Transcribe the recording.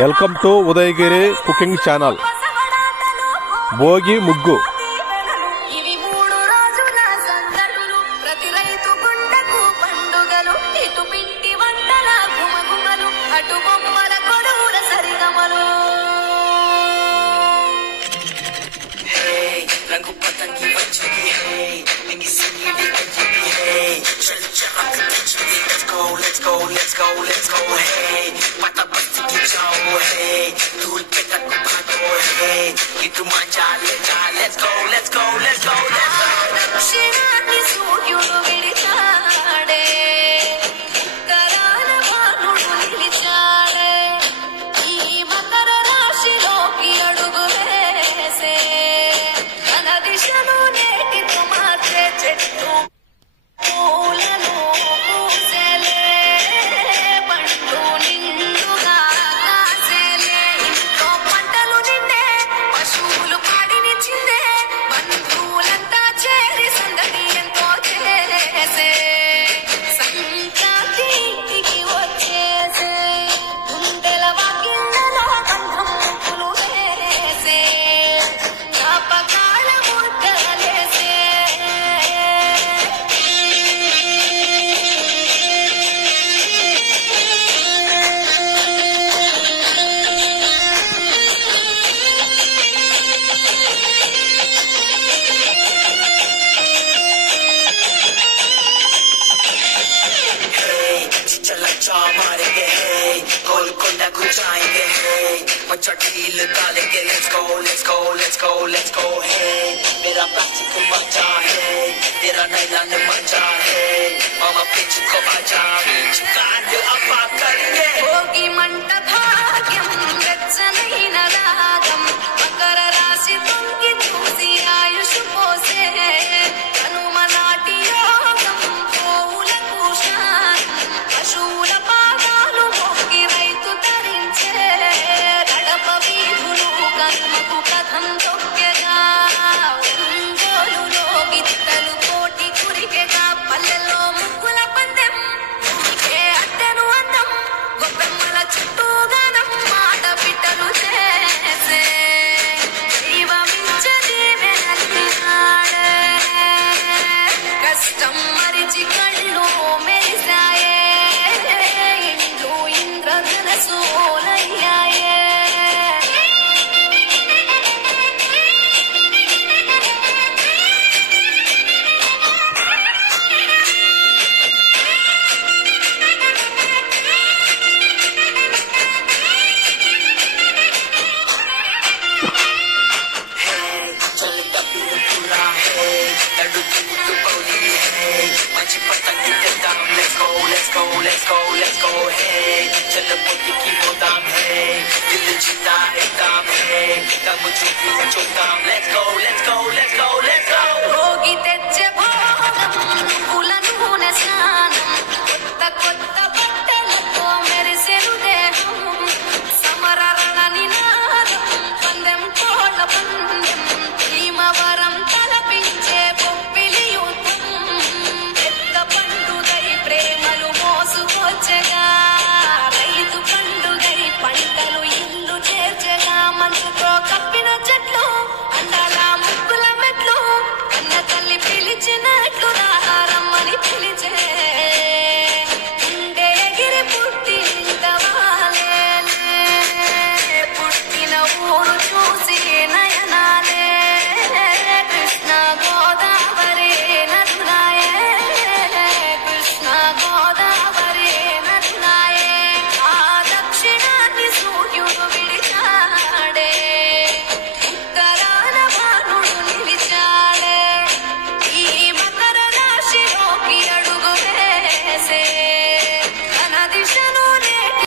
Welcome to Udayagiri cooking channel. Bhogi ముగ్గు let's go, hey. Mata basti ki jao, hey. Dhul pe tak bhago, hey. Itu manja let's go, let's go, let's go, let's go. Shirani suryudu viditade, karana vanudu nilichade. Ee makara rashiloki adugu vese, ana dishanu neti tumate chettu. मारेंगे hey, Golconda को जाएंगे hey, मच्छर ढील डालेंगे let's go, let's go, let's go, let's go hey, मेरा plastic मचा है तेरा नाइलॉन मचा है मामा पिच को आजा बीच कांड अपा करेंगे भोगी मंट भाग्यम गच्छनैन रागम मकर राशि तुंगी तुसी आयुष पोसे हनुमनाटी योगम पोउल कुशान पशुल पादालु मोक्की रैतु तरिंचे गडप వీధులు కర్మకు కథం తొక్కెగా ఒంగోలులో గిత్తలు కోటి కురికెగా పల్లెల్లో ముగ్గుల పందెం ఏ అడ్డను అందం గొప్పెమ్మల చుట్టూ గానం మాట బిడ్డలు చేసే దైవమించది వెనలినాడే కష్టం మరిచి కళ్ళు మెరిసాయే ఇంట్లో ఇంద్రధనసు ఓలయ్యాయే Let's go, hey. चल पोती की वो दाम है, दिल जीता एक दाम है, काम चुकी चुका